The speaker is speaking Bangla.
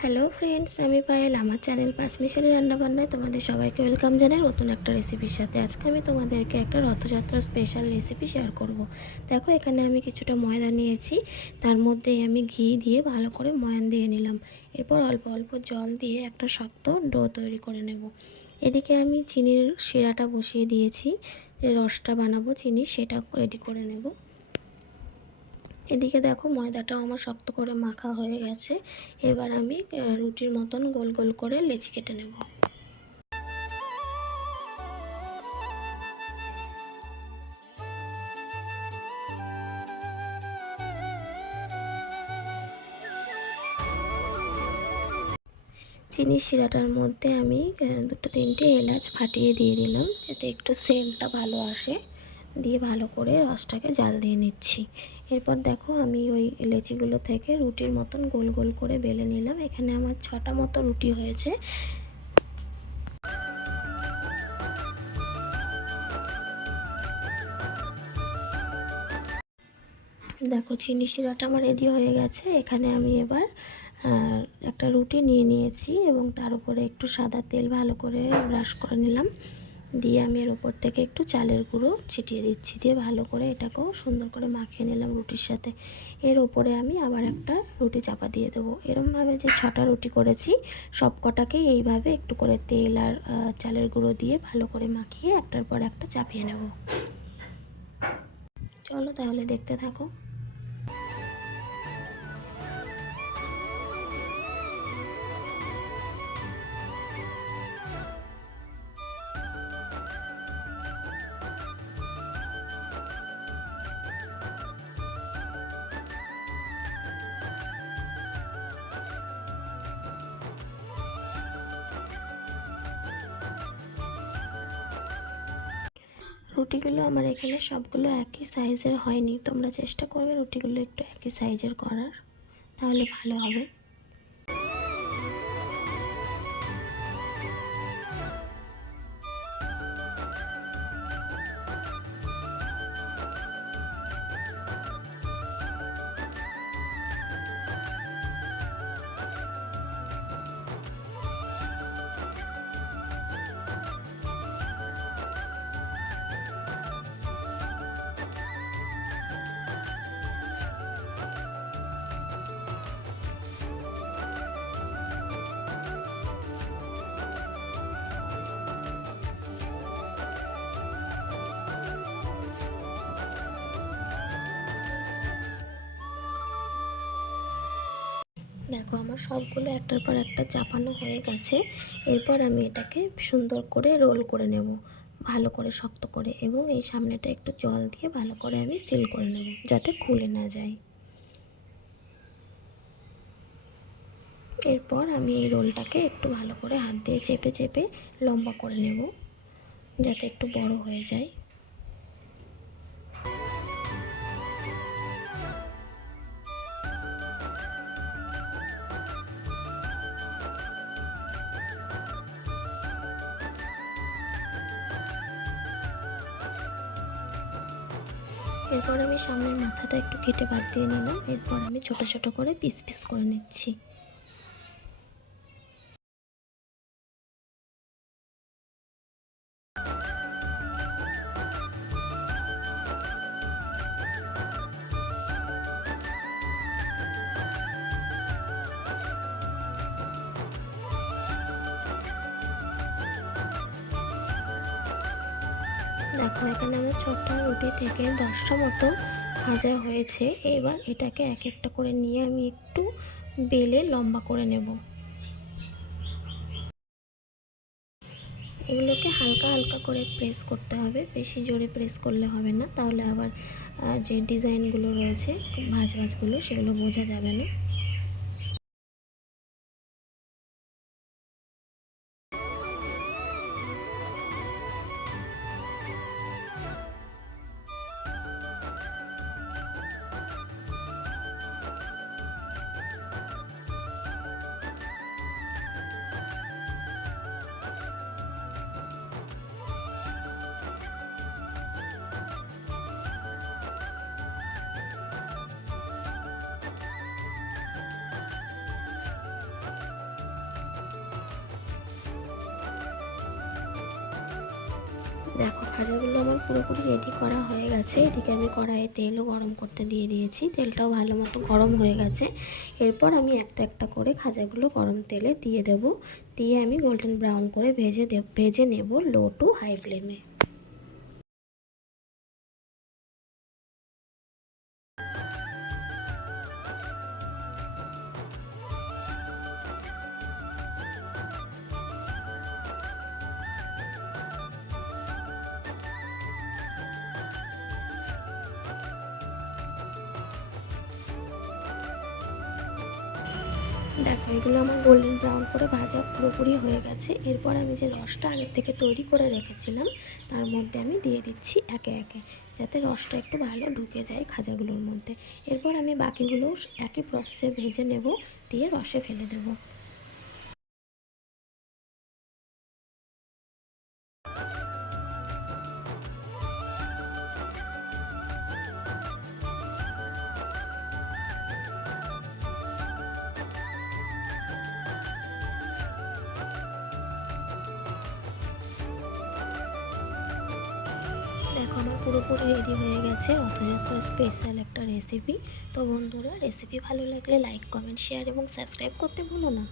হ্যালো ফ্রেন্ডস, আমি পায়েল। আমার চ্যানেল পাঁচমিশালি রান্নাবান্নায় তোমাদের সবাইকে ওয়েলকাম জানাই নতুন একটা রেসিপির সাথে। আজকে আমি তোমাদেরকে একটা রথযাত্রা স্পেশাল রেসিপি শেয়ার করব। দেখো, এখানে আমি কিছুটা ময়দা নিয়েছি, তার মধ্যেই আমি ঘি দিয়ে ভালো করে ময়ান দিয়ে নিলাম। এরপর অল্প অল্প জল দিয়ে একটা শক্ত ডো তৈরি করে নেব। এদিকে আমি চিনির শিরাটা বসিয়ে দিয়েছি, যে রসটা বানাবো চিনি সেটা রেডি করে নেব। এদিকে দেখো, ময়দাটাও আমার শক্ত করে মাখা হয়ে গেছে। এবার আমি রুটির মতন গোল গোল করে লেচি কেটে নেব। চিনির শিরাটার মধ্যে আমি দুটো তিনটে এলাচ ফাটিয়ে দিয়ে দিলাম, যাতে একটু সেন্টটা ভালো আসে। দিয়ে ভালো করে রসটাকে জাল দিয়ে নিচ্ছি। এরপর দেখো, আমি ওই লেচিগুলো থেকে রুটির মতন গোল গোল করে বেলে নিলাম। এখানে আমার 6টা মতো রুটি হয়েছে। দেখো, চিনি শিরাটা আমার রেডি হয়ে গেছে। এখানে আমি এবার একটা রুটি নিয়ে নিয়েছি এবং তার উপরে একটু সাদা তেল ভালো করে ব্রাশ করে নিলাম। দিয়ে আমি এর উপর থেকে একটু চালের গুঁড়ো ছিটিয়ে দিচ্ছি। দিয়ে ভালো করে এটাকেও সুন্দর করে মাখিয়ে নিলাম রুটির সাথে। এর ওপরে আমি আবার একটা রুটি চাপা দিয়ে দেবো। এরমভাবে যে 6টা রুটি করেছি, সব কটাকেই এইভাবে একটু করে তেল আর চালের গুঁড়ো দিয়ে ভালো করে মাখিয়ে একটার পর একটা চাপিয়ে নেব। চলো তাহলে দেখতে থাকো। রুটিগুলো আমার এখানে সবগুলো একই সাইজের হয়নি। তোমরা চেষ্টা করবে রুটিগুলো একটু একই সাইজের করার, তাহলে ভালো হবে। দেখো, আমার সবগুলো একটার পর একটা চাপানো হয়ে গেছে। এরপর আমি এটাকে সুন্দর করে রোল করে নেব, ভালো করে শক্ত করে, এবং এই সামনেটা একটু জল দিয়ে ভালো করে আমি সিল করে নেব, যাতে খুলে না যায়। এরপর আমি এই রোলটাকে একটু ভালো করে হাত দিয়ে চেপে চেপে লম্বা করে নেব, যাতে একটু বড় হয়ে যায়। এরপর আমি সামনের মাথাটা একটু কেটে বাদ দিয়ে নিলাম। এরপর আমি ছোট ছোট করে পিস পিস করে নিচ্ছি। দেখো, এখানে আমার 6টা রুটি থেকে 10টা মতো ভাজা হয়েছে। এবার এটাকে এক একটা করে নিয়ে আমি একটু বেলে লম্বা করে নেব। এগুলোকে হালকা হালকা করে প্রেস করতে হবে, বেশি জোরে প্রেস করলে হবে না, তাহলে আবার যে ডিজাইনগুলো রয়েছে ভাঁজ ভাঁজগুলো সেগুলো বোঝা যাবে না। দেখো খাজাগুলো আমার পুরোপুরি রেডি করা হয়ে গেছে। এদিকে আমি কড়াইয়ে তেলও গরম করতে দিয়ে দিয়েছি, তেলটাও ভালো মতো গরম হয়ে গেছে। এরপর আমি একটা একটা করে খাজাগুলো গরম তেলে দিয়ে দেব, দিয়ে আমি গোল্ডেন ব্রাউন করে ভেজে নেব লো টু হাই ফ্লেমে। দেখো এগুলো আমার গোল্ডেন ব্রাউন করে ভাজা পুরোপুরি হয়ে গেছে। এরপর আমি যে রসটা আগের থেকে তৈরি করে রেখেছিলাম তার মধ্যে আমি দিয়ে দিচ্ছি একে একে, যাতে রসটা একটু ভালো ঢুকে যায় খাজাগুলোর মধ্যে। এরপর আমি বাকিগুলো একই প্রসেসে ভেজে নেব, দিয়ে রসে ফেলে দেবো। দেখো আমার পুরোপুরি রেডি হয়ে গেছে রথযাত্রা স্পেশাল একটা রেসিপি। তো বন্ধুরা, রেসিপি ভালো লাগলে লাইক, কমেন্ট, শেয়ার এবং সাবস্ক্রাইব করতে ভুলো না।